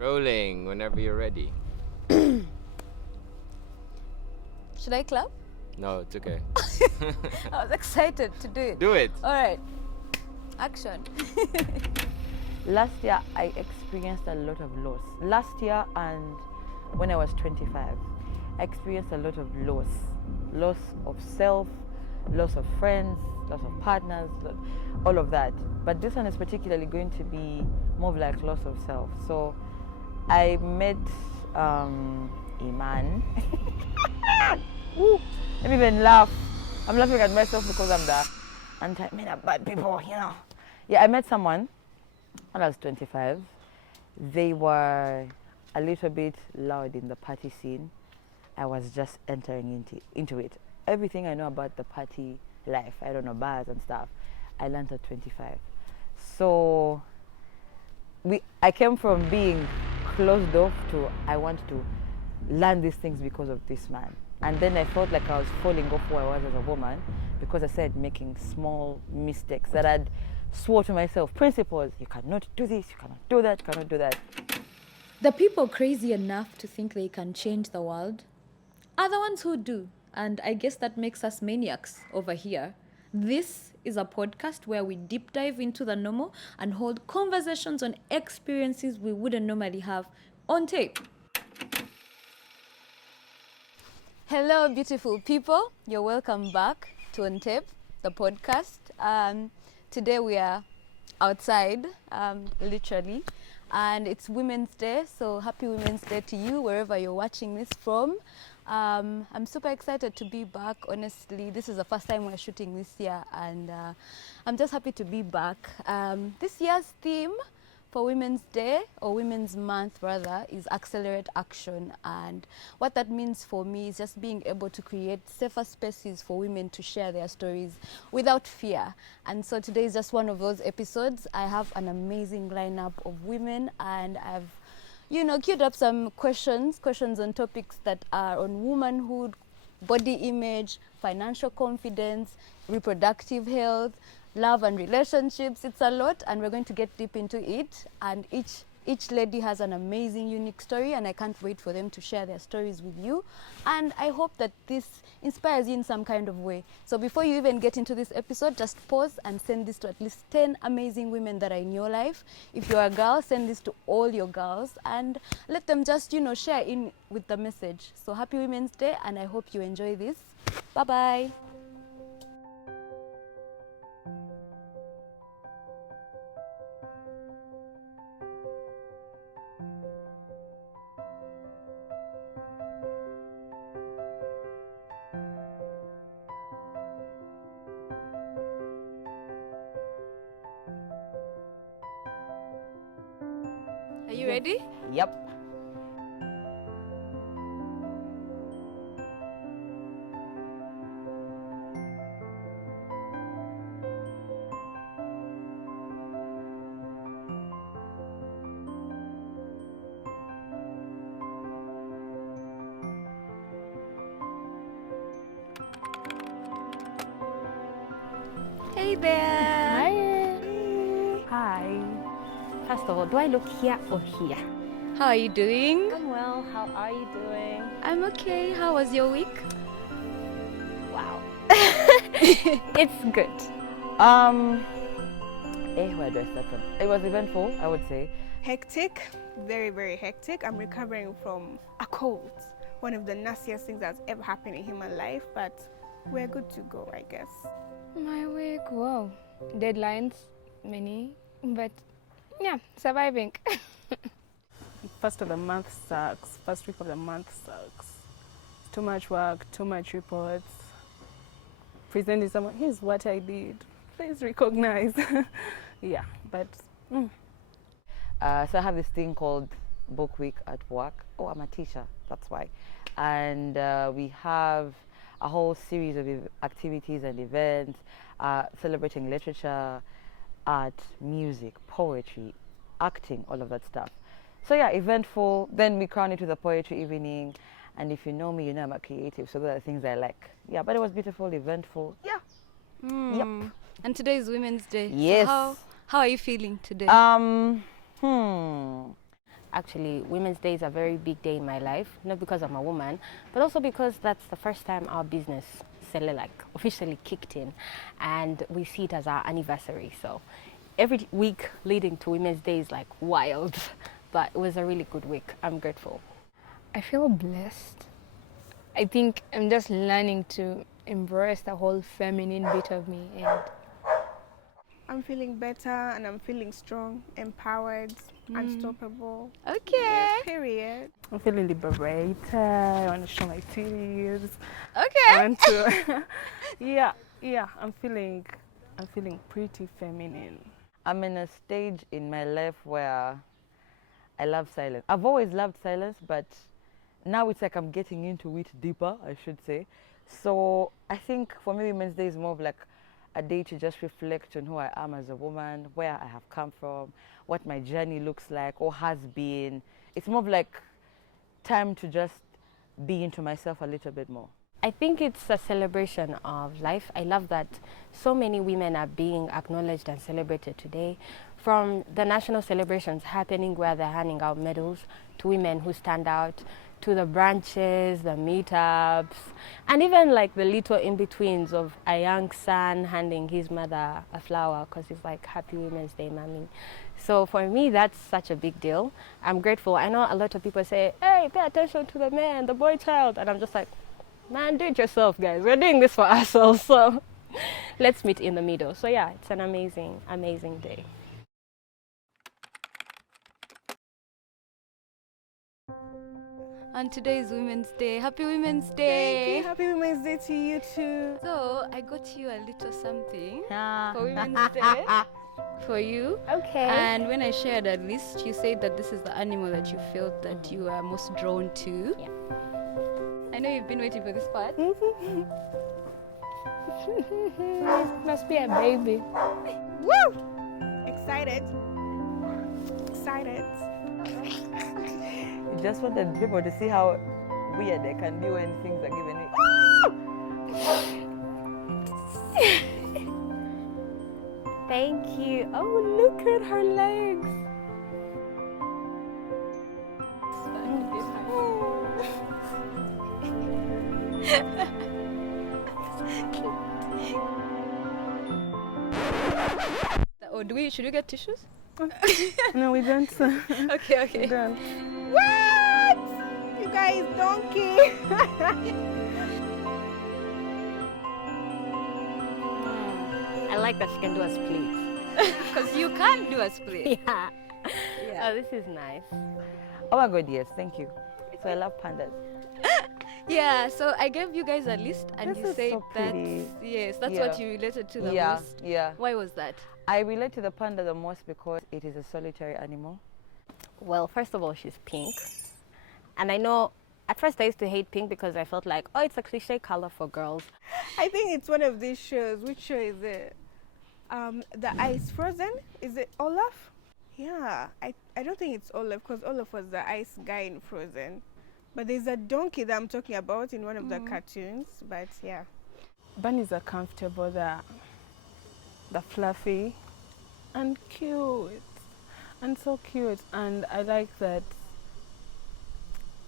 Rolling whenever you're ready. Should I clap? No, it's okay. I was excited to do it. Do it. All right. Action. Last year, I experienced a lot of loss. Last year and when I was 25, I experienced a lot of loss. Loss of self, loss of friends, loss of partners, all of that. But this one is particularly going to be more of like loss of self. So I met a man. Let me even laugh. I'm laughing at myself because I'm the anti-men are bad people, you know. Yeah, I met someone when I was 25. They were a little bit loud in the party scene. I was just entering into it. Everything I know about the party life, I don't know, bars and stuff, I learned at 25. So I came from being closed off to I want to learn these things because of this man. And then I felt like I was falling off who I was as a woman because I started making small mistakes that I'd swore to myself, principles, you cannot do this, you cannot do that, you cannot do that. The people crazy enough to think they can change the world are the ones who do. And I guess that makes us maniacs over here. This is a podcast where we deep dive into the normal and hold conversations on experiences we wouldn't normally have on tape. Hello, beautiful people. You're welcome back to On Tape, the podcast. Today we are outside, literally, and it's Women's Day. So happy Women's Day to you, wherever you're watching this from. I'm super excited to be back. Honestly, this is the first time we're shooting this year, and I'm just happy to be back. This year's theme for Women's Day, or Women's Month rather, is Accelerate Action. And what that means for me is just being able to create safer spaces for women to share their stories without fear. And so today is just one of those episodes. I have an amazing lineup of women, and I've queued up some questions on topics that are on womanhood, body image, financial confidence, reproductive health, love and relationships. It's a lot, and we're going to get deep into it. And each lady has an amazing, unique story, and I can't wait for them to share their stories with you. And I hope that this inspires you in some kind of way. So before you even get into this episode, just pause and send this to at least 10 amazing women that are in your life. If you're a girl, send this to all your girls and let them just, share in with the message. So happy Women's Day, and I hope you enjoy this. Bye-bye. Are you ready? Yep. Hey there. Hi. First of all, do I look here or here? How are you doing? I'm well. How are you doing? I'm okay. How was your week? Wow. It's good. Where do I start from? It was eventful, I would say. Hectic, very, very hectic. I'm recovering from a cold, one of the nastiest things that's ever happened in human life, but we're good to go, I guess. My week, wow. Deadlines, many, but yeah, surviving. First of the month sucks. First week of the month sucks. Too much work, too much reports. Presenting someone, here's what I did. Please recognize. Yeah, but... So I have this thing called Book Week at work. Oh, I'm a teacher, that's why. And we have a whole series of activities and events celebrating literature, art, music, poetry, acting, all of that stuff. So yeah, eventful. Then we crown it with a poetry evening. And if you know me, you know I'm a creative, so those are the things I like. Yeah, but it was beautiful, eventful. Yeah. Yep. And today is Women's Day. Yes. So how are you feeling today? Actually, Women's Day is a very big day in my life, not because I'm a woman, but also because that's the first time our business officially kicked in, and we see it as our anniversary. So every week leading to Women's Day is like wild, but it was a really good week. I'm grateful. I feel blessed. I think I'm just learning to embrace the whole feminine bit of me, and I'm feeling better and I'm feeling strong, empowered, unstoppable. Okay. Period. I'm feeling liberated. I want to show my titties. Okay. I want to. yeah. I'm feeling pretty feminine. I'm in a stage in my life where I love silence. I've always loved silence, but now it's like I'm getting into it deeper, I should say. So I think for me, Women's Day is more of like a day to just reflect on who I am as a woman, where I have come from, what my journey looks like or has been. It's more of like time to just be into myself a little bit more. I think it's a celebration of life. I love that so many women are being acknowledged and celebrated today. From the national celebrations happening where they're handing out medals to women who stand out, to the branches, the meetups, and even like the little in-betweens of a young son handing his mother a flower because he's like, Happy Women's Day, mommy. So for me, that's such a big deal. I'm grateful. I know a lot of people say, hey, pay attention to the man, the boy child. And I'm just like, man, do it yourself, guys. We're doing this for ourselves. So let's meet in the middle. So yeah, it's an amazing, amazing day. And today is Women's Day. Happy Women's Thank Day. you. Happy Women's Day to you too. So I got you a little something Ah. for Women's Day for you. Okay. And when I shared a list, you said that this is the animal that you felt that you are most drawn to. Yeah. I know you've been waiting for this part. must be a baby. Woo! Excited. Excited. You just wanted people to see how weird they can be when things are given. Thank you. Oh, look at her legs. Oh, should we get tissues? No, we don't. Okay. We don't. What? You guys, donkey. I like that she can do a split. Because you can't do a split. Yeah. Yeah. Oh, this is nice. Oh my God, yes, thank you. So I love pandas. Yeah, so I gave you guys a list and This you is said so that, pretty. yes, that's Yeah. what you related to the Yeah, most. yeah. Why was that? I relate to the panda the most because it is a solitary animal. Well, first of all, she's pink. And I know at first I used to hate pink because I felt like, oh, it's a cliche color for girls. I think it's one of these shows. Which show is it? The Ice Frozen? Is it Olaf? Yeah, I don't think it's Olaf because Olaf was the ice guy in Frozen. But there's a donkey that I'm talking about in one of the cartoons. But yeah. Bunnies are comfortable. They're fluffy and cute. And so cute. And I like that,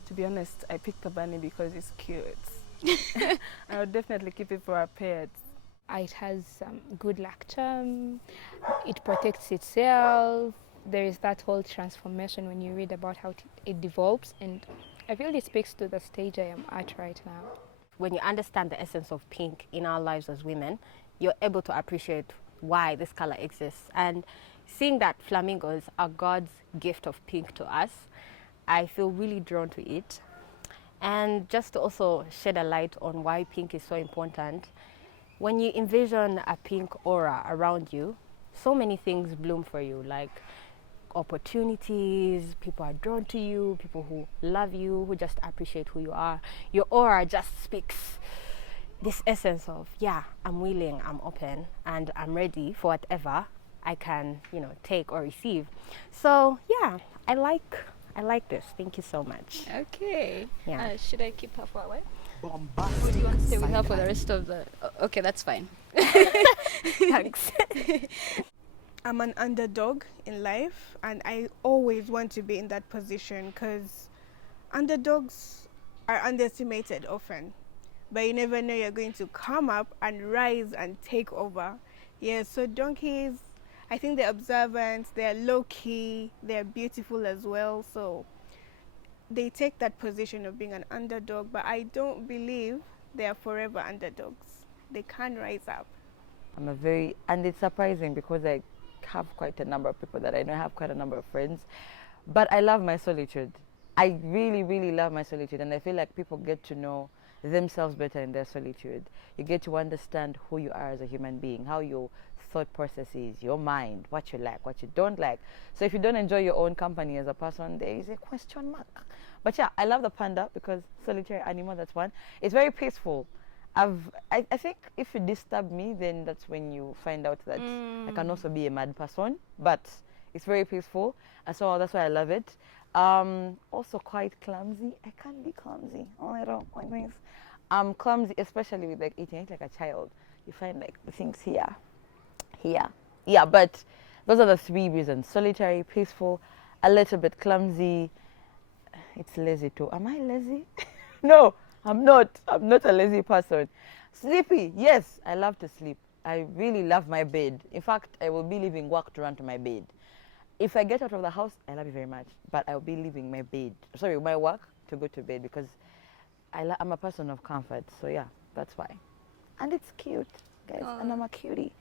to be honest, I picked the bunny because it's cute. I would definitely keep it for our pets. It has good lactum. It protects itself. There is that whole transformation when you read about how it develops, and I feel it speaks to the stage I am at right now. When you understand the essence of pink in our lives as women, you're able to appreciate why this color exists. And seeing that flamingos are God's gift of pink to us, I feel really drawn to it. And just to also shed a light on why pink is so important, when you envision a pink aura around you, so many things bloom for you, like opportunities, people are drawn to you, people who love you, who just appreciate who you are. Your aura just speaks this essence of, yeah, I'm willing, I'm open, and I'm ready for whatever I can, take or receive. So yeah, I like this. Thank you so much. Okay. Yeah. Should I keep her for a while? Or do you want to stay with her for the rest of the... okay, that's fine. Thanks. I'm an underdog in life, and I always want to be in that position because underdogs are underestimated often, but you never know you're going to come up and rise and take over. Yeah, so donkeys, I think they're observant, they're low key, they're beautiful as well. So they take that position of being an underdog, but I don't believe they are forever underdogs. They can rise up. And it's surprising because I have quite a number of people that I know, I have quite a number of friends, but I love my solitude. I really, really love my solitude, and I feel like people get to know themselves better in their solitude. You get to understand who you are as a human being, how your thought process is, your mind, what you like, what you don't like. So if you don't enjoy your own company as a person, there is a question mark. But yeah, I love the panda because solitary animal, that's one. It's very peaceful. I think if you disturb me, then that's when you find out that I can also be a mad person. But it's very peaceful, and so that's why I love it. Also quite clumsy. I can't be clumsy. Oh, I don't like this. I'm clumsy, especially with like eating like a child. You find like the things here. Yeah, but those are the three reasons: solitary, peaceful, a little bit clumsy. It's lazy too. Am I lazy? No, I'm not. I'm not a lazy person. Sleepy, yes, I love to sleep. I really love my bed. In fact, I will be leaving work to run to my bed. If I get out of the house, I love you very much, but I'll be leaving my work to go to bed because I'm a person of comfort. So yeah, that's why. And it's cute, guys, and I'm a cutie.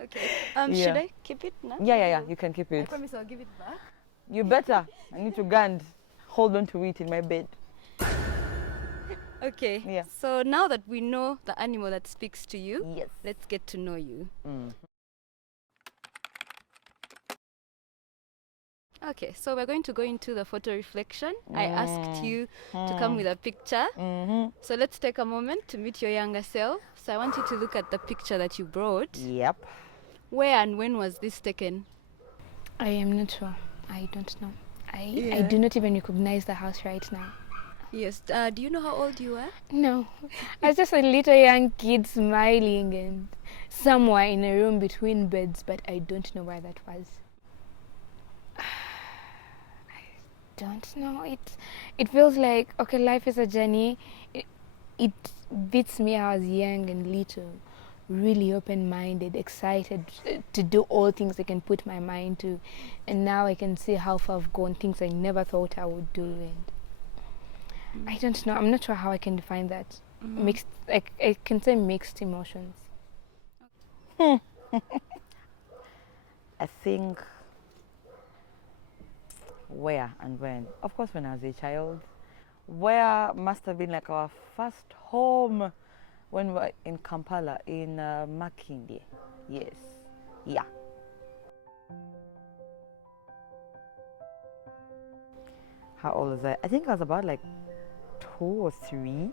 Okay. Yeah. Should I keep it now? Yeah, you can keep I it. promise I'll give it back. You better. I need to go and hold on to it in my bed. Okay. Yeah. So now that we know the animal that speaks to you, Yes. let's get to know you. Okay, so we're going to go into the photo reflection. I asked you to come with a picture. So let's take a moment to meet your younger self. So I want you to look at the picture that you brought. Yep. Where and when was this taken? I am not sure. I don't know. I do not even recognize the house right now. Yes. Do you know how old you were? No. I was just a little young kid smiling and somewhere in a room between beds, but I don't know where that was. I don't know. It feels like, okay, life is a journey. It beats me. I was young and little, really open-minded, excited to do all things I can put my mind to, and now I can see how far I've gone, things I never thought I would do, and I don't know. I'm not sure how I can define that. Mixed, I can say mixed emotions. I think where and when. Of course, when I was a child. Where must have been like our first home when we were in Kampala, in Makindye. Yes. Yeah. How old was I? I think I was about like 2 or 3.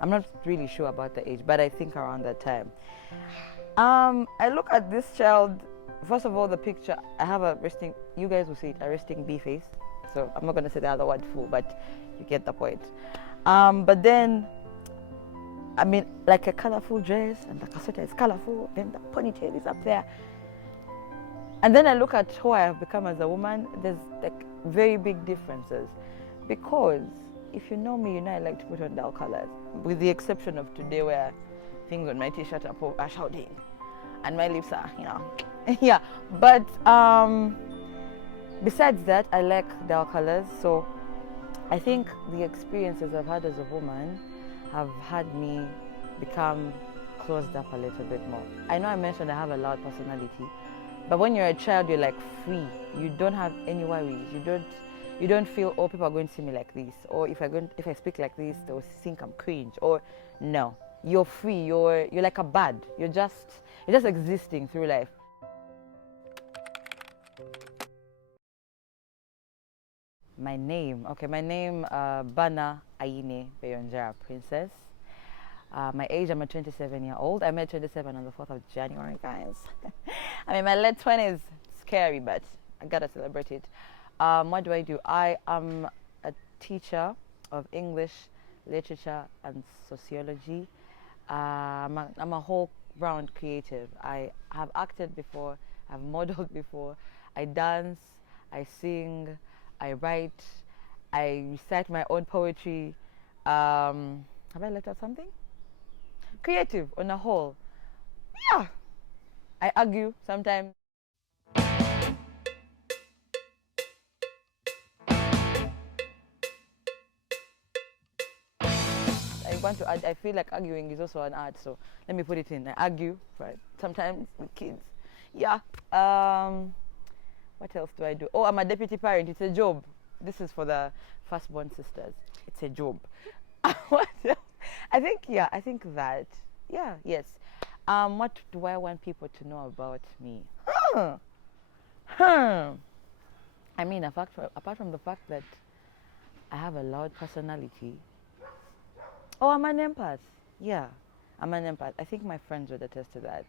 I'm not really sure about the age, but I think around that time. I look at this child. First of all, the picture, I have a resting, you guys will see it, a resting bee face. So I'm not going to say the other word fool, but you get the point. But then, I mean, like a colorful dress, and the caseta is colorful, then the ponytail is up there. And then I look at who I have become as a woman, there's like very big differences. Because if you know me, you know I like to put on dull colors, with the exception of today where things on my t-shirt are shouting and my lips are, yeah. But besides that, I like dull colors. So I think the experiences I've had as a woman have had me become closed up a little bit more. I know I mentioned I have a loud personality, but when you're a child, you're like free. You don't have any worries. You don't feel, oh, people are going to see me like this, or if I speak like this, they'll think I'm cringe. Or no, you're free. You're like a bird. You're just existing through life. My name, Bana Aine Beyonjara Princess. My age, I'm a 27-year-old. I made 27 on the 4th of January, guys. I'm in my late 20s. Scary, but I gotta celebrate it. What do? I am a teacher of English, literature, and sociology. I'm a whole round creative. I have acted before. I've modeled before. I dance, I sing, I write, I recite my own poetry. Have I left out something? Creative on a whole. Yeah. I argue sometimes. I feel like arguing is also an art, so let me put it in. I argue, right? Sometimes with kids. Yeah. What else do I do? Oh, I'm a deputy parent. It's a job. This is for the firstborn sisters. It's a job. What else? I think that. Yeah, yes. What do I want people to know about me? I mean, apart from the fact that I have a loud personality. Oh, I'm an empath. Yeah, I'm an empath. I think my friends would attest to that.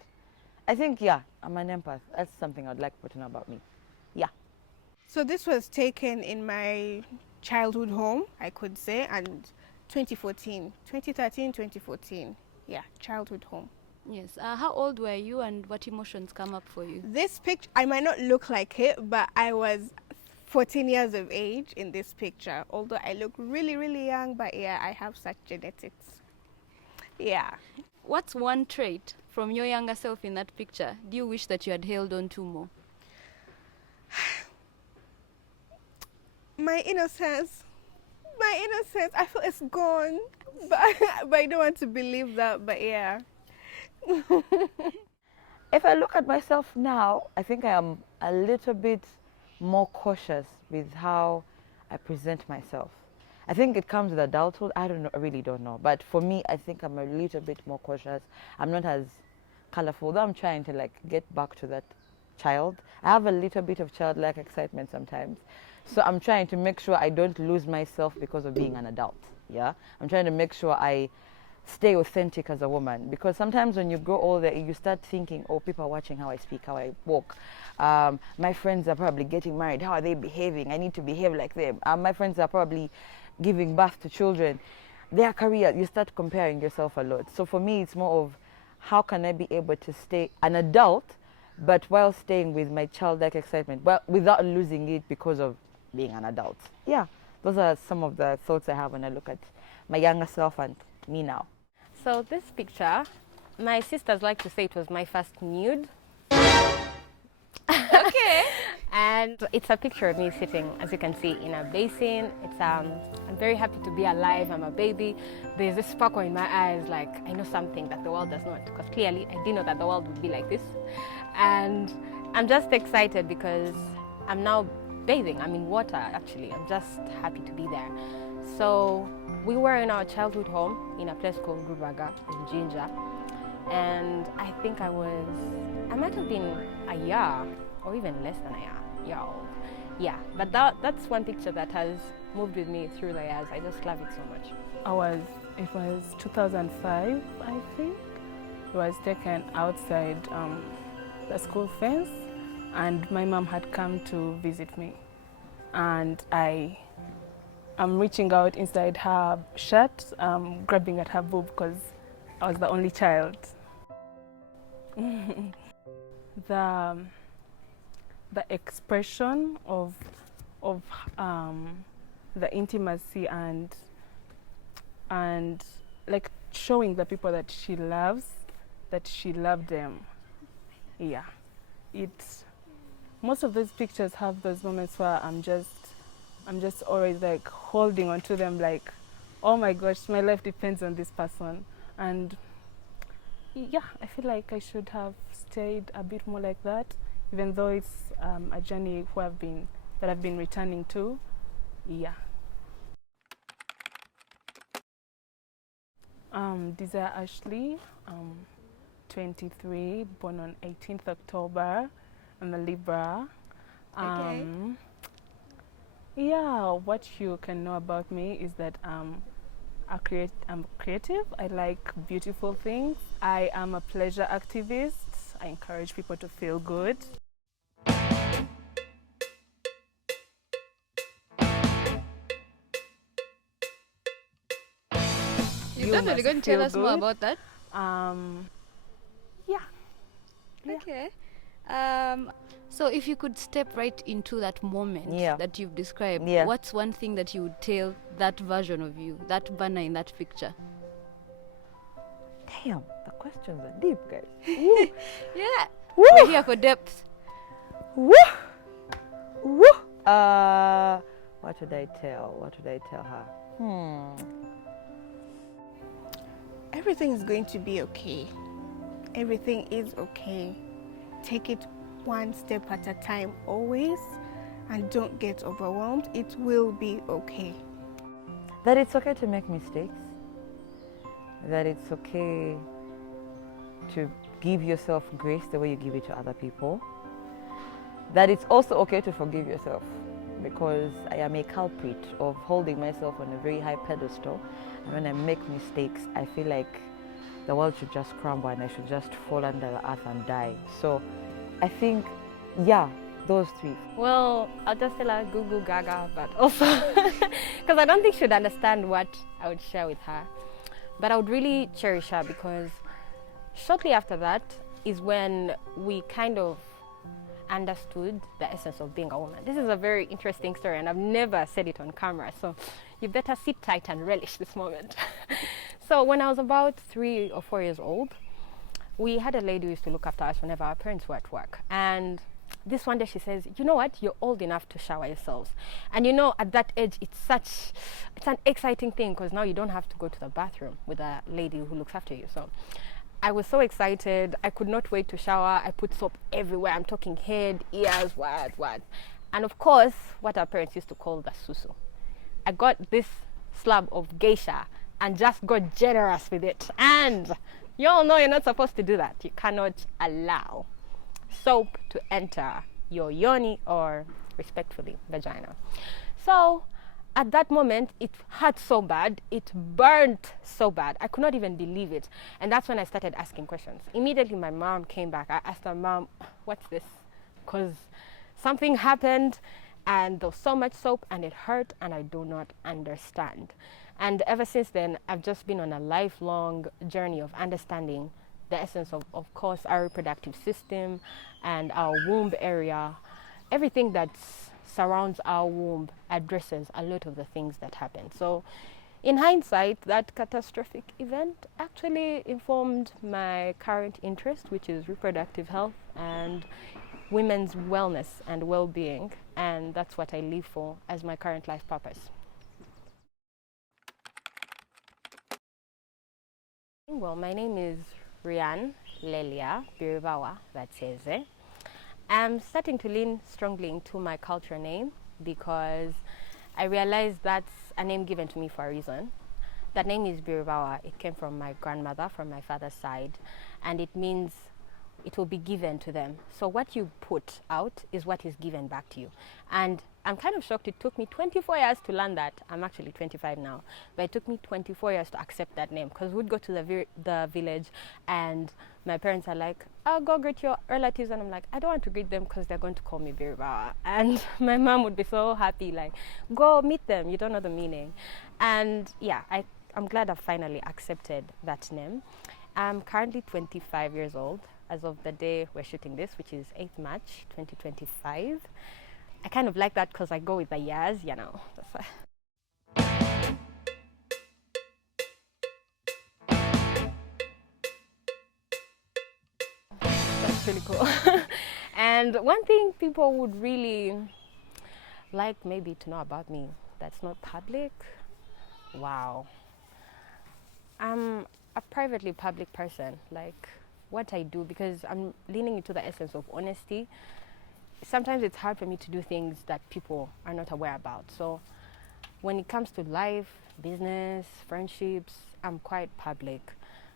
I think, yeah, I'm an empath. That's something I'd like people to know about me. Yeah. So this was taken in my childhood home, I could say, and 2013, 2014. Yeah, childhood home. Yes. How old were you and what emotions come up for you? This picture, I might not look like it, but I was 14 years of age in this picture. Although I look really, really young, but yeah, I have such genetics. Yeah. What's one trait from your younger self in that picture do you wish that you had held on to more? My innocence. My innocence. I feel it's gone, but I don't want to believe that, but yeah. If I look at myself now, I think I am a little bit more cautious with how I present myself. I think it comes with adulthood. I really don't know. But for me, I think I'm a little bit more cautious. I'm not as colorful, though I'm trying to like get back to that child. I have a little bit of childlike excitement sometimes. So I'm trying to make sure I don't lose myself because of being an adult. Yeah, I'm trying to make sure I stay authentic as a woman, because sometimes when you grow older, you start thinking, oh, people are watching how I speak, how I walk. My friends are probably getting married. How are they behaving? I need to behave like them. My friends are probably giving birth to children. Their career, you start comparing yourself a lot. So for me, it's more of how can I be able to stay an adult, but while staying with my childlike excitement, but without losing it because of being an adult. Yeah, those are some of the thoughts I have when I look at my younger self and me now. So this picture, my sisters like to say it was my first nude. Okay. And it's a picture of me sitting, as you can see, in a basin. It's I'm very happy to be alive. I'm a baby. There's this sparkle in my eyes, like I know something that the world does not, because clearly I didn't know that the world would be like this. And I'm just excited because I'm now bathing. I'm in water, actually. I'm just happy to be there. So we were in our childhood home in a place called Rubaga in Jinja. And I think I might have been a year or even less than a year old. Yeah, but that's one picture that has moved with me through the years. I just love it so much. It was 2005, I think. It was taken outside the school fence, and my mom had come to visit me. And I'm reaching out inside her shirt, grabbing at her boob because I was the only child. The expression of the intimacy and like showing the people that she loves, that she loved them. Yeah, most of those pictures have those moments where I'm just always like holding on to them, like, oh my gosh, my life depends on this person. And yeah, I feel like I should have stayed a bit more like that, even though it's a journey that I've been returning to. Yeah. Desire Ashley, 23, born on 18th October. I'm a Libra. Okay. Yeah, what you can know about me is that I'm creative. I like beautiful things. I am a pleasure activist. I encourage people to feel good. You're definitely going to tell us more about that. Yeah. Okay. So if you could step right into that moment Yeah. that you've described, Yeah. what's one thing that you would tell that version of you, that banner in that picture? Damn, the questions are deep, guys. Yeah, Woo! we're here for depth. Woo! Woo! What would I tell? What would I tell her? Everything is going to be okay. Everything is okay. Take it one step at a time always, and don't get overwhelmed. It will be okay. That it's okay to make mistakes. That it's okay to give yourself grace the way you give it to other people. That it's also okay to forgive yourself, because I am a culprit of holding myself on a very high pedestal, and when I make mistakes I feel like the world should just crumble and I should just fall under the earth and die. So I think, yeah, those three. Well, I'll just tell her Google Gaga, but also because I don't think she'd understand what I would share with her. But I would really cherish her, because shortly after that is when we kind of understood the essence of being a woman. This is a very interesting story, and I've never said it on camera, so you better sit tight and relish this moment. So when I was about 3 or 4 years old, we had a lady who used to look after us whenever our parents were at work. And this one day she says, you know what, you're old enough to shower yourselves. And you know, at that age, it's an exciting thing, because now you don't have to go to the bathroom with a lady who looks after you. So I was so excited. I could not wait to shower. I put soap everywhere. I'm talking head, ears, what. And of course, what our parents used to call the susu. I got this slab of geisha and just got generous with it. And you all know you're not supposed to do that. You cannot allow soap to enter your yoni, or respectfully, vagina. So at that moment, it hurt so bad, it burnt so bad, I could not even believe it. And that's when I started asking questions. Immediately my mom came back. I asked her, Mom, what's this? Because something happened and there was so much soap and it hurt and I do not understand. And ever since then, I've just been on a lifelong journey of understanding the essence of course, our reproductive system and our womb area. Everything that surrounds our womb addresses a lot of the things that happen. So in hindsight, that catastrophic event actually informed my current interest, which is reproductive health and women's wellness and well-being. And that's what I live for as my current life purpose. Well, my name is Rian Lelia Biribawa Vatseze. I'm starting to lean strongly into my culture name, because I realized that's a name given to me for a reason. That name is Biribawa. It came from my grandmother from my father's side, and it means it will be given to them. So what you put out is what is given back to you. And I'm kind of shocked it took me 24 years to learn that. I'm actually 25 now, but it took me 24 years to accept that name, because we'd go to the village and my parents are like, oh, go greet your relatives, and I'm like, I don't want to greet them because they're going to call me Biribawa. And my mom would be so happy, like, go meet them, you don't know the meaning. And yeah, I'm glad I've finally accepted that name. I'm currently 25 years old as of the day we're shooting this, which is 8th March 2025. I kind of like that because I go with the years, you know. That's really cool. And one thing people would really like maybe to know about me that's not public, wow. I'm a privately public person, like what I do, because I'm leaning into the essence of honesty. Sometimes it's hard for me to do things that people are not aware about. So when it comes to life, business, friendships, I'm quite public.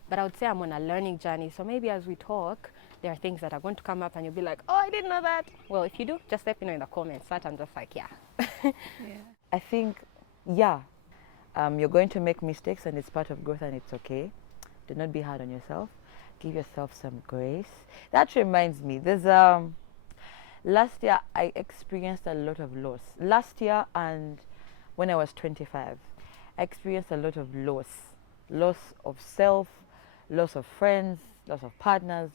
But I would say I'm on a learning journey. So maybe as we talk, there are things that are going to come up and you'll be like, oh, I didn't know that. Well, if you do, just let me know in the comments. So I'm just like, yeah. I think, yeah, you're going to make mistakes and it's part of growth and it's okay. Do not be hard on yourself. Give yourself some grace. That reminds me, there's last year I experienced a lot of loss. Last year and when I was 25, I experienced a lot of loss of self, loss of friends, loss of partners,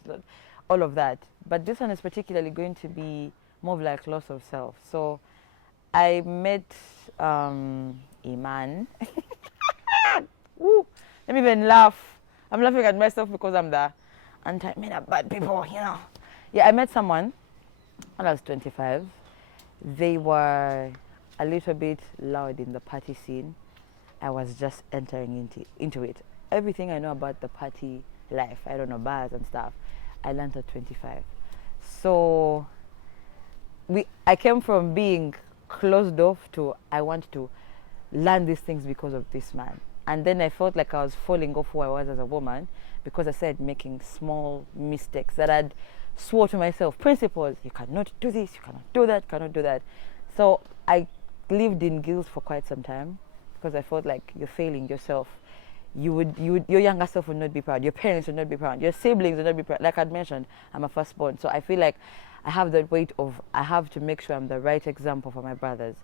all of that. But this one is particularly going to be more of like loss of self. So I met a man. Woo, let me even laugh. I'm laughing at myself because I'm the anti-men are bad people, you know. Yeah, I met someone when I was 25. They were a little bit loud in the party scene. I was just entering into it. Everything I know about the party life, I don't know, bars and stuff, I learned at 25. So I came from being closed off to I want to learn these things because of this man. And then I felt like I was falling off who I was as a woman because I started making small mistakes that I'd swore to myself, principles, you cannot do this, you cannot do that, cannot do that. So I lived in guilt for quite some time because I felt like you're failing yourself. Your younger self would not be proud, your parents would not be proud, your siblings would not be proud. Like I'd mentioned, I'm a firstborn, so I feel like I have that weight of I have to make sure I'm the right example for my brothers.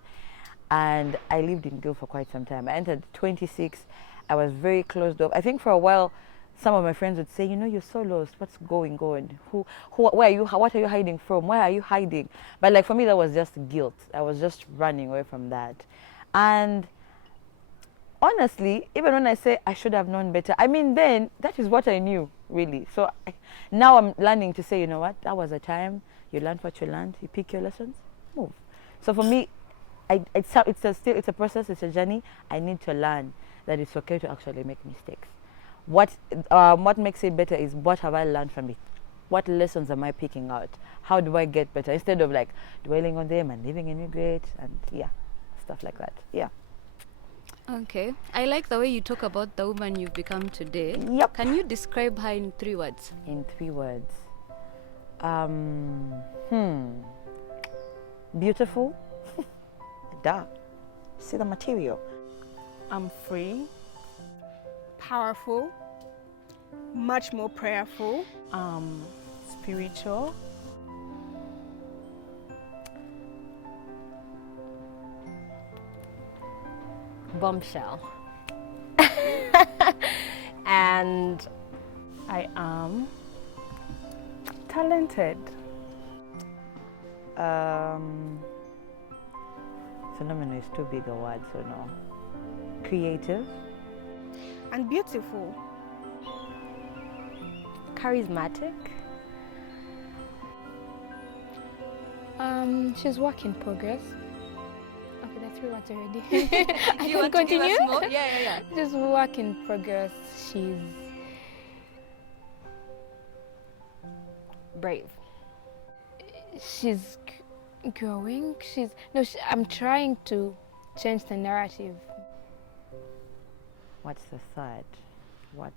And I lived in guilt for quite some time. I entered 26, I was very closed off. I think for a while, some of my friends would say, you know, you're so lost, what's going on? Where are you, what are you hiding from? Why are you hiding? But like for me, that was just guilt. I was just running away from that. And honestly, even when I say I should have known better, I mean, then that is what I knew, really. So now I'm learning to say, you know what, that was a time, you learned what you learned, you pick your lessons, move. So for me, it's a process, it's a journey. I need to learn that it's okay to actually make mistakes. What makes it better is what have I learned from it? What lessons am I picking out? How do I get better? Instead of like dwelling on them and living in regret and yeah, stuff like that. Yeah. Okay. I like the way you talk about the woman you've become today. Yep. Can you describe her in 3 words? In 3 words. Beautiful. Duh. See the material. I'm free, Powerful, much more prayerful, spiritual, Bombshell. And I am talented, Phenomenal is too big a word, so no. Creative. and beautiful. charismatic. She's work in progress. Okay, that's 3 words already. I You can want to give continue? us more? Yeah. She's work in progress. She's Brave. she's growing. I'm trying to change the narrative. What's the third? What's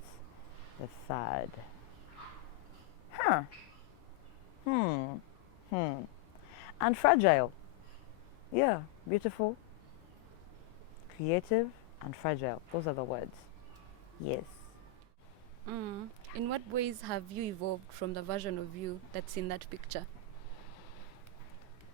the third? Huh. And fragile. Yeah, beautiful, creative, and fragile. Those are the words. Yes. In what ways have you evolved from the version of you that's in that picture?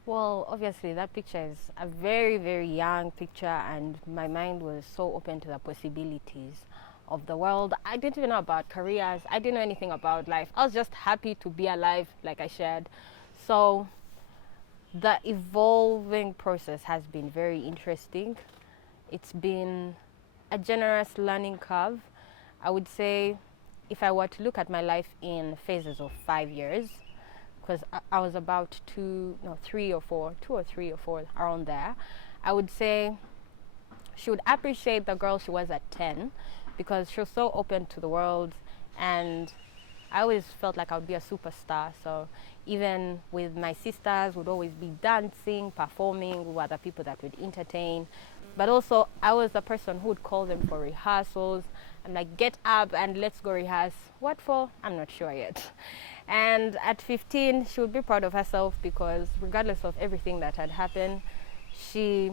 Well, obviously that picture is a very, very young picture, and my mind was so open to the possibilities of the world. I didn't even know about careers. I didn't know anything about life. I was just happy to be alive, like I shared. So the evolving process has been very interesting. It's been a generous learning curve. I would say if I were to look at my life in phases of 5 years, because I was about 2 or 3 or 4 around there, I would say she would appreciate the girl she was at 10 because she was so open to the world, and I always felt like I would be a superstar. So even with my sisters, would always be dancing, performing with other people that would entertain. But also I was the person who would call them for rehearsals. I'm like, get up and let's go rehearse. What for? I'm not sure yet. And at 15, she would be proud of herself because regardless of everything that had happened, she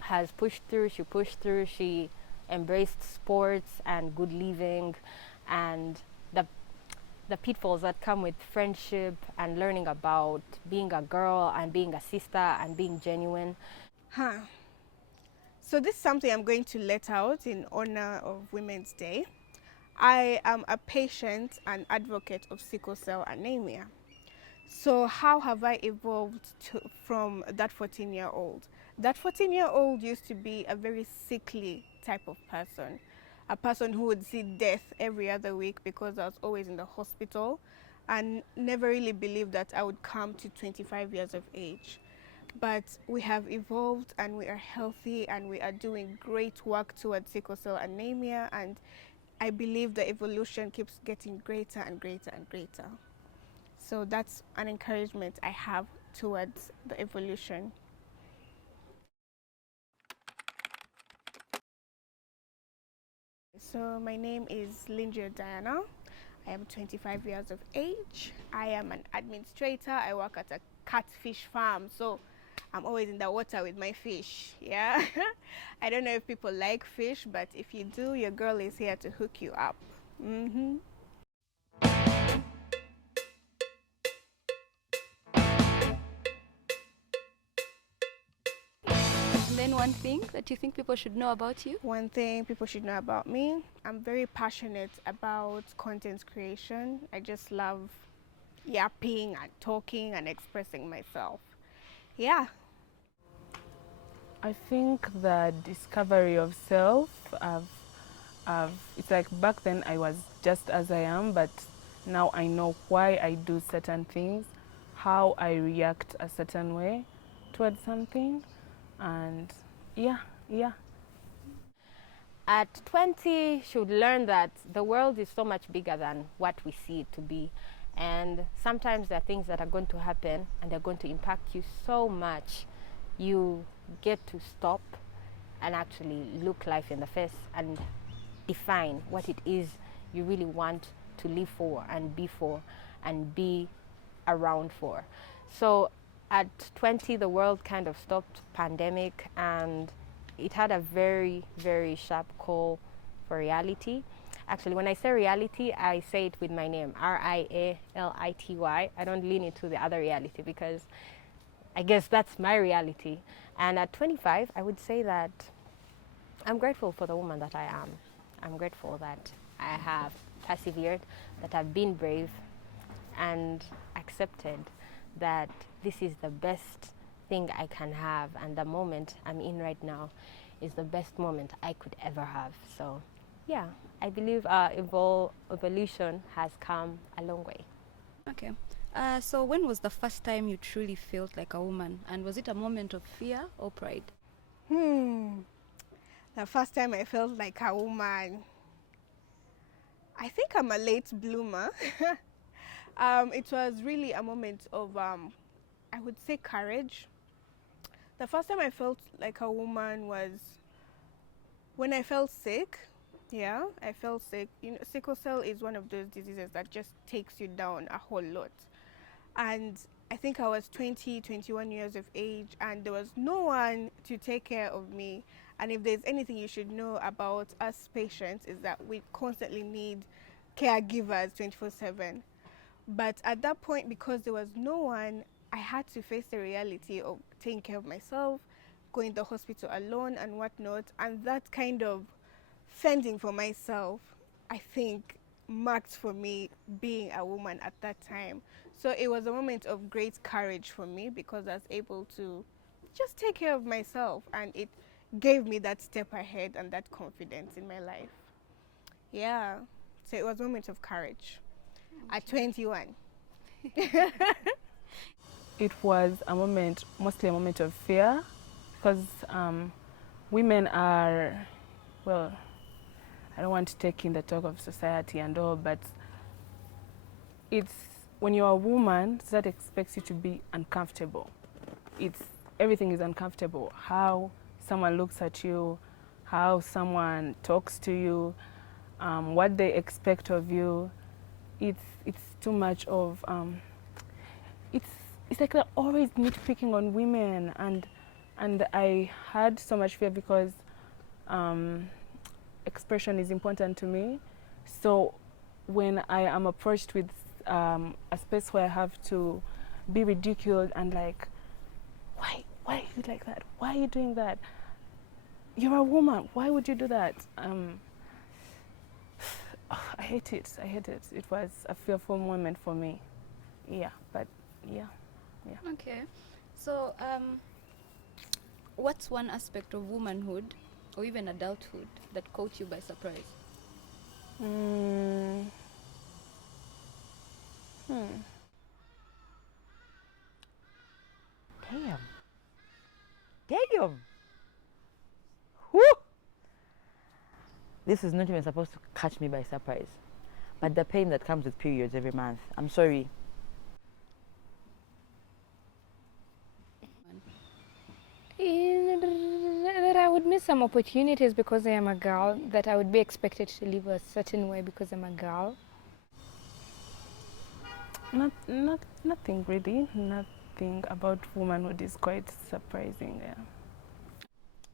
has pushed through, she embraced sports and good living and the pitfalls that come with friendship and learning about being a girl and being a sister and being genuine. So this is something I'm going to let out in honor of Women's Day. I am a patient and advocate of sickle cell anemia. So how have I evolved from that 14-year-old? That 14-year-old used to be a very sickly type of person, a person who would see death every other week because I was always in the hospital and never really believed that I would come to 25 years of age. But we have evolved and we are healthy and we are doing great work towards sickle cell anemia, and I believe the evolution keeps getting greater and greater and greater. So that's an encouragement I have towards the evolution. So my name is Linda Diana. I am 25 years of age. I am an administrator. I work at a catfish farm. So I'm always in the water with my fish. Yeah. I don't know if people like fish, but if you do, your girl is here to hook you up. And then one thing that you think people should know about you? One thing people should know about me, I'm very passionate about content creation. I just love yapping and talking and expressing myself. Yeah. I think the discovery of self, it's like back then I was just as I am, but now I know why I do certain things, how I react a certain way towards something, and yeah. At 20, should learn that the world is so much bigger than what we see it to be. And sometimes there are things that are going to happen and they're going to impact you so much. You get to stop and actually look life in the face and define what it is you really want to live for and be around for. So at 20, the world kind of stopped, pandemic, and it had a very, very sharp call for reality. Actually, when I say reality, I say it with my name, R-I-A-L-I-T-Y. I don't lean into the other reality because I guess that's my reality. And at 25, I would say that I'm grateful for the woman that I am. I'm grateful that I have persevered, that I've been brave, and accepted that this is the best thing I can have, and the moment I'm in right now is the best moment I could ever have. So yeah, I believe our evolution has come a long way. Okay. So when was the first time you truly felt like a woman? And was it a moment of fear or pride? The first time I felt like a woman, I think I'm a late bloomer. It was really a moment of, I would say, courage. The first time I felt like a woman was when I felt sick. Yeah, I felt sick. You know, sickle cell is one of those diseases that just takes you down a whole lot. And I think I was 20, 21 years of age, and there was no one to take care of me. And if there's anything you should know about us patients is that we constantly need caregivers 24/7. But at that point, because there was no one, I had to face the reality of taking care of myself, going to the hospital alone and whatnot. And that kind of fending for myself, I think, marked for me being a woman at that time. So it was a moment of great courage for me because I was able to just take care of myself, and it gave me that step ahead and that confidence in my life. Yeah, so it was a moment of courage at 21. It was mostly a moment of fear, because women are, well, I don't want to take in the talk of society and all, but it's when you're a woman that expects you to be uncomfortable. Everything is uncomfortable. How someone looks at you, how someone talks to you, what they expect of you. It's too much of it's like they're always nitpicking on women, and I had so much fear because expression is important to me. So when I am approached with a space where I have to be ridiculed and like, why are you like that? Why are you doing that? You're a woman. Why would you do that? I hate it. I hate it. It was a fearful moment for me. Yeah, but yeah. Okay. So, what's one aspect of womanhood or even adulthood that caught you by surprise? Mm. Damn. Damn. Whoo! This is not even supposed to catch me by surprise. But the pain that comes with periods every month. I'm sorry. That I would miss some opportunities because I am a girl, that I would be expected to live a certain way because I'm a girl. Nothing really. Nothing about womanhood is quite surprising. Yeah.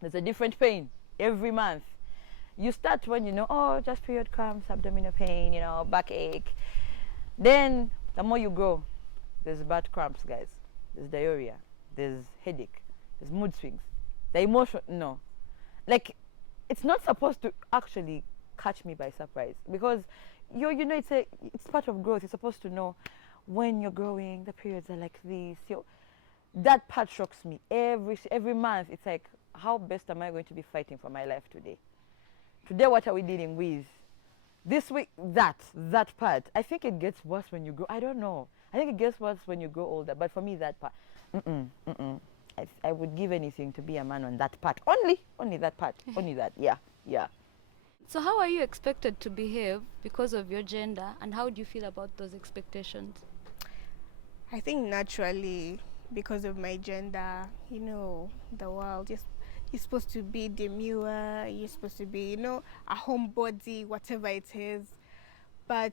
There's a different pain every month. You start when you know, oh, just period cramps, abdominal pain, backache. Then the more you grow, there's bad cramps, guys. There's diarrhea. There's headache. There's mood swings. The emotion, no. Like, it's not supposed to actually catch me by surprise because it's part of growth. You're supposed to know when you're growing, the periods are like this. That part shocks me every month. It's like, how best am I going to be fighting for my life today? Today, what are we dealing with? This week, that part. I think it gets worse when you grow. I don't know. I think it gets worse when you grow older. But for me, that part, I would give anything to be a man on that part. Only that part. Only that. Yeah. So, how are you expected to behave because of your gender, and how do you feel about those expectations? I think naturally, because of my gender, the world, you're supposed to be demure, you're supposed to be, a homebody, whatever it is. But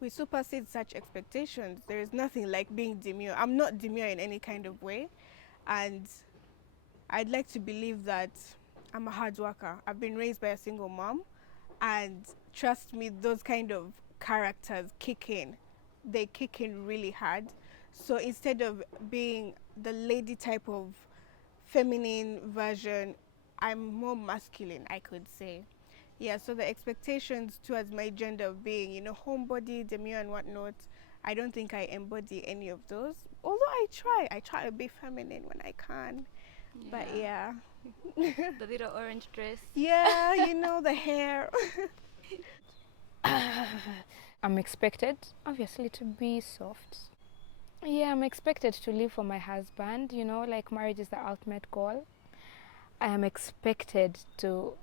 we supersede such expectations. There is nothing like being demure. I'm not demure in any kind of way. And I'd like to believe that I'm a hard worker. I've been raised by a single mom. And trust me, those kind of characters kick in. They kick in really hard. So instead of being the lady type of feminine version, I'm more masculine, I could say. Yeah, so the expectations towards my gender of being, homebody, demure and whatnot, I don't think I embody any of those. Although I try to be feminine when I can. But yeah. The little orange dress. Yeah, the hair. I'm expected, obviously, to be soft. Yeah, I'm expected to live for my husband, like marriage is the ultimate goal. I am expected to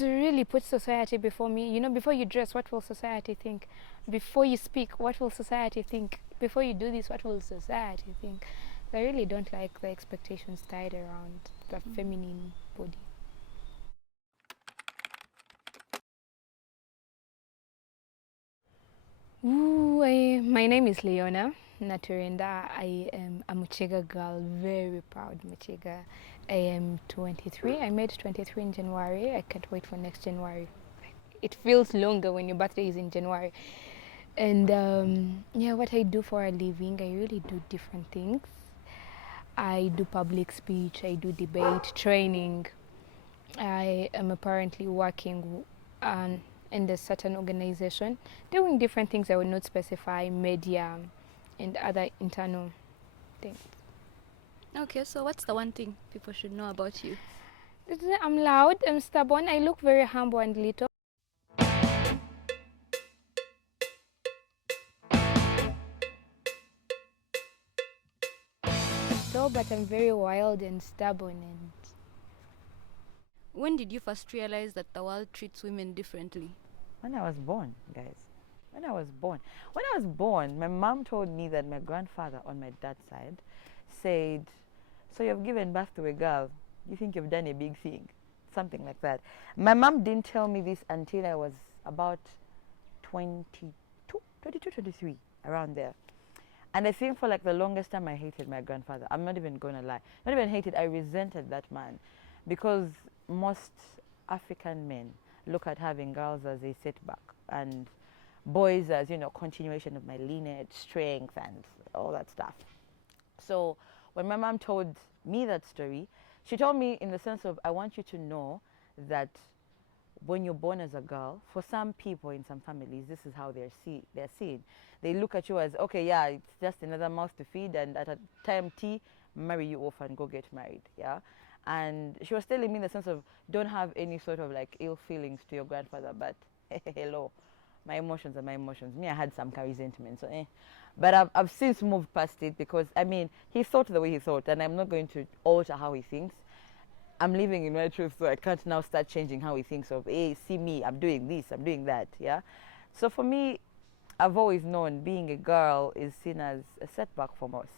really put society before me. Before you dress, what will society think? Before you speak, what will society think? Before you do this, what will society think? I really don't like the expectations tied around the feminine body. My name is Leona Naturenda. I am a Muchega girl, very proud Muchega. I am 23. I made 23 in January. I can't wait for next January. It feels longer when your birthday is in January. And what I do for a living, I really do different things. I do public speech, I do debate, training. I am apparently working in a certain organization, doing different things I will not specify, media and other internal things. Okay, so what's the one thing people should know about you? I'm loud, I'm stubborn, I look very humble and little. But I'm very wild and stubborn. And when did you first realize that the world treats women differently? When I was born, guys. When I was born, my mom told me that my grandfather on my dad's side said, so you've given birth to a girl, you think you've done a big thing, something like that. My mom didn't tell me this until I was about 22, 23, around there. And I think for like the longest time I hated my grandfather. I'm not even going to lie. Not even hated, I resented that man. Because most African men look at having girls as a setback and boys as, continuation of my lineage, strength and all that stuff. So when my mom told me that story, she told me in the sense of, I want you to know that when you're born as a girl, for some people in some families, this is how they're seen. They look at you as, okay, yeah, it's just another mouth to feed, and at a time T, marry you off and go get married, yeah? And she was telling me in the sense of, don't have any sort of like ill feelings to your grandfather, but hello, my emotions are my emotions. Me, I had some resentment, so But I've since moved past it, because, I mean, he thought the way he thought, and I'm not going to alter how he thinks. I'm living in my truth, so I can't now start changing how he thinks of, hey, see me, I'm doing this, I'm doing that, yeah? So for me, I've always known being a girl is seen as a setback for most.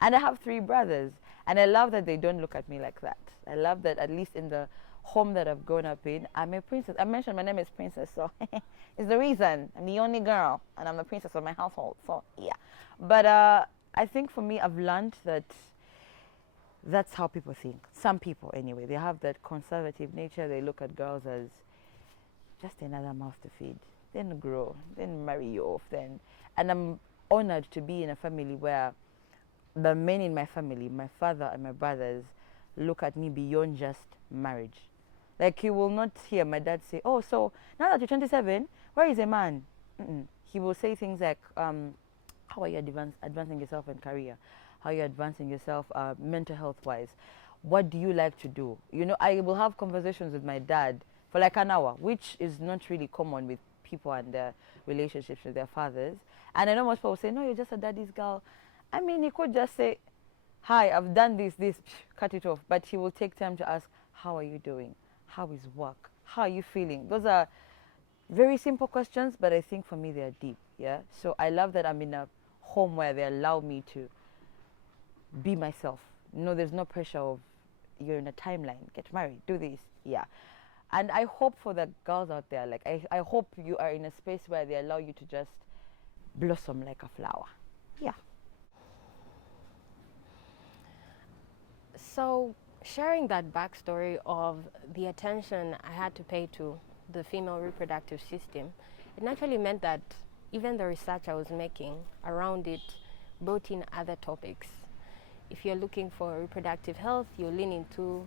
And I have 3 brothers, and I love that they don't look at me like that. I love that at least in the home that I've grown up in, I'm a princess. I mentioned my name is Princess, so it's the reason. I'm the only girl, and I'm the princess of my household, so yeah. But I think for me, I've learned that that's how people think. Some people, anyway, they have that conservative nature. They look at girls as just another mouth to feed. Then grow, then marry you off. And I'm honored to be in a family where the men in my family, my father and my brothers, look at me beyond just marriage. Like, you will not hear my dad say, oh, so now that you're 27, where is a man? He will say things like, how are you advancing yourself in career? How are you advancing yourself mental health-wise? What do you like to do? You know, I will have conversations with my dad for like an hour, which is not really common with people and their relationships with their fathers. And I know most people say, no, you're just a daddy's girl. I mean, he could just say, hi, I've done this, cut it off. But he will take time to ask, how are you doing? How is work? How are you feeling? Those are very simple questions, but I think for me they're deep, yeah? So I love that I'm in a home where they allow me to be myself. No, there's no pressure of, you're in a timeline, get married, do this, yeah. And I hope for the girls out there, like, I hope you are in a space where they allow you to just blossom like a flower, yeah. So sharing that backstory of the attention I had to pay to the female reproductive system, it naturally meant that even the research I was making around it brought in other topics. If you're looking for reproductive health, you lean into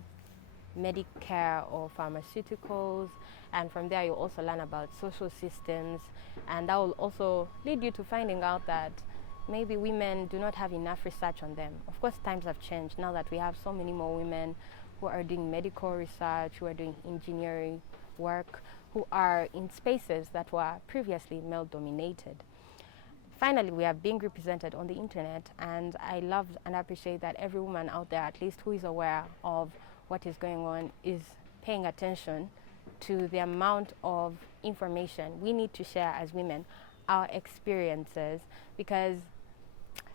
Medicare or pharmaceuticals, and from there you also learn about social systems, and that will also lead you to finding out that maybe women do not have enough research on them. Of course, times have changed now that we have so many more women who are doing medical research, who are doing engineering work, who are in spaces that were previously male-dominated. Finally, we are being represented on the internet, and I love and appreciate that every woman out there, at least who is aware of what is going on, is paying attention to the amount of information we need to share as women, our experiences, because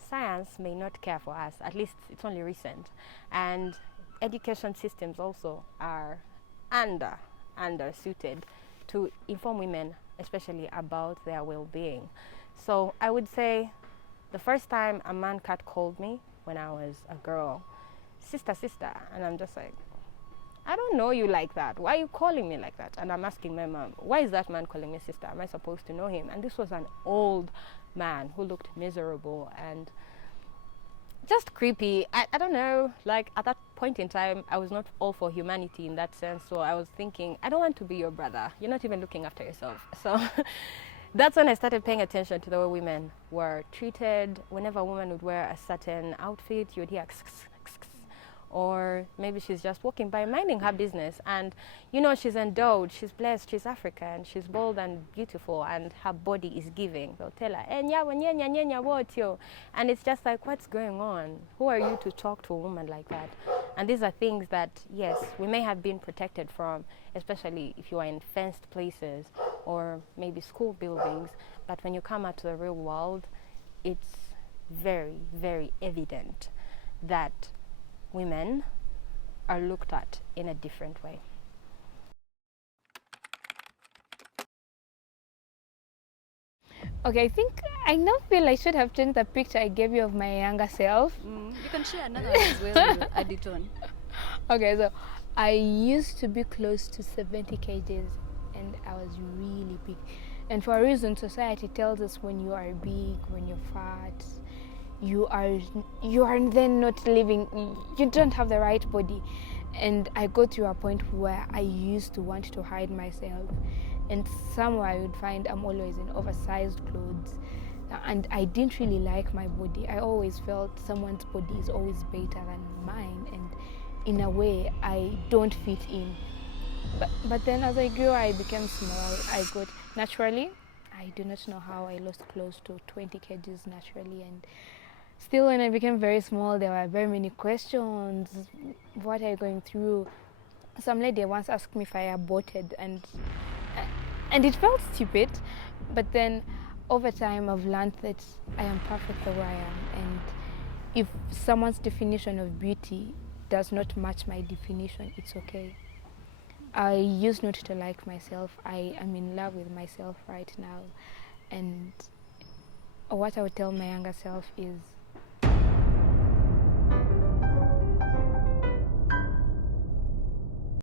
science may not care for us, at least it's only recent, and education systems also are undersuited to inform women, especially about their well-being. So I would say the first time a man catcalled me when I was a girl, sister, and I'm just like, I don't know you like that. Why are you calling me like that? And I'm asking my mom, why is that man calling me sister? Am I supposed to know him? And this was an old man who looked miserable and just creepy. I don't know, like at that point in time, I was not all for humanity in that sense. So I was thinking, I don't want to be your brother. You're not even looking after yourself. So that's when I started paying attention to the way women were treated. Whenever a woman would wear a certain outfit, you would hear or maybe she's just walking by minding her business, and you know she's endowed, she's blessed, she's African, she's bold and beautiful, and her body is giving. They'll tell her, and it's just like, what's going on? Who are you to talk to a woman like that? And these are things that, yes, we may have been protected from, especially if you are in fenced places or maybe school buildings, but when you come out to the real world, it's very, very evident that women are looked at in a different way. Okay, I think I now feel I should have changed the picture I gave you of my younger self. You can share another one as well. You add it on. Okay, so I used to be close to 70 kgs and I was really big. And for a reason, society tells us when you are big, when you're fat, you are then not living, you don't have the right body. And I got to a point where I used to want to hide myself, and somewhere I would find I'm always in oversized clothes, and I didn't really like my body. I always felt someone's body is always better than mine, and in a way I don't fit in. But then as I grew, I became small. I got naturally, I do not know how I lost close to 20 kgs naturally, and still when I became very small, there were very many questions. What are you going through? Some lady once asked me if I aborted, and it felt stupid, but then over time I've learned that I am perfect the way I am, and if someone's definition of beauty does not match my definition, it's okay. I used not to like myself. I am in love with myself right now, and what I would tell my younger self is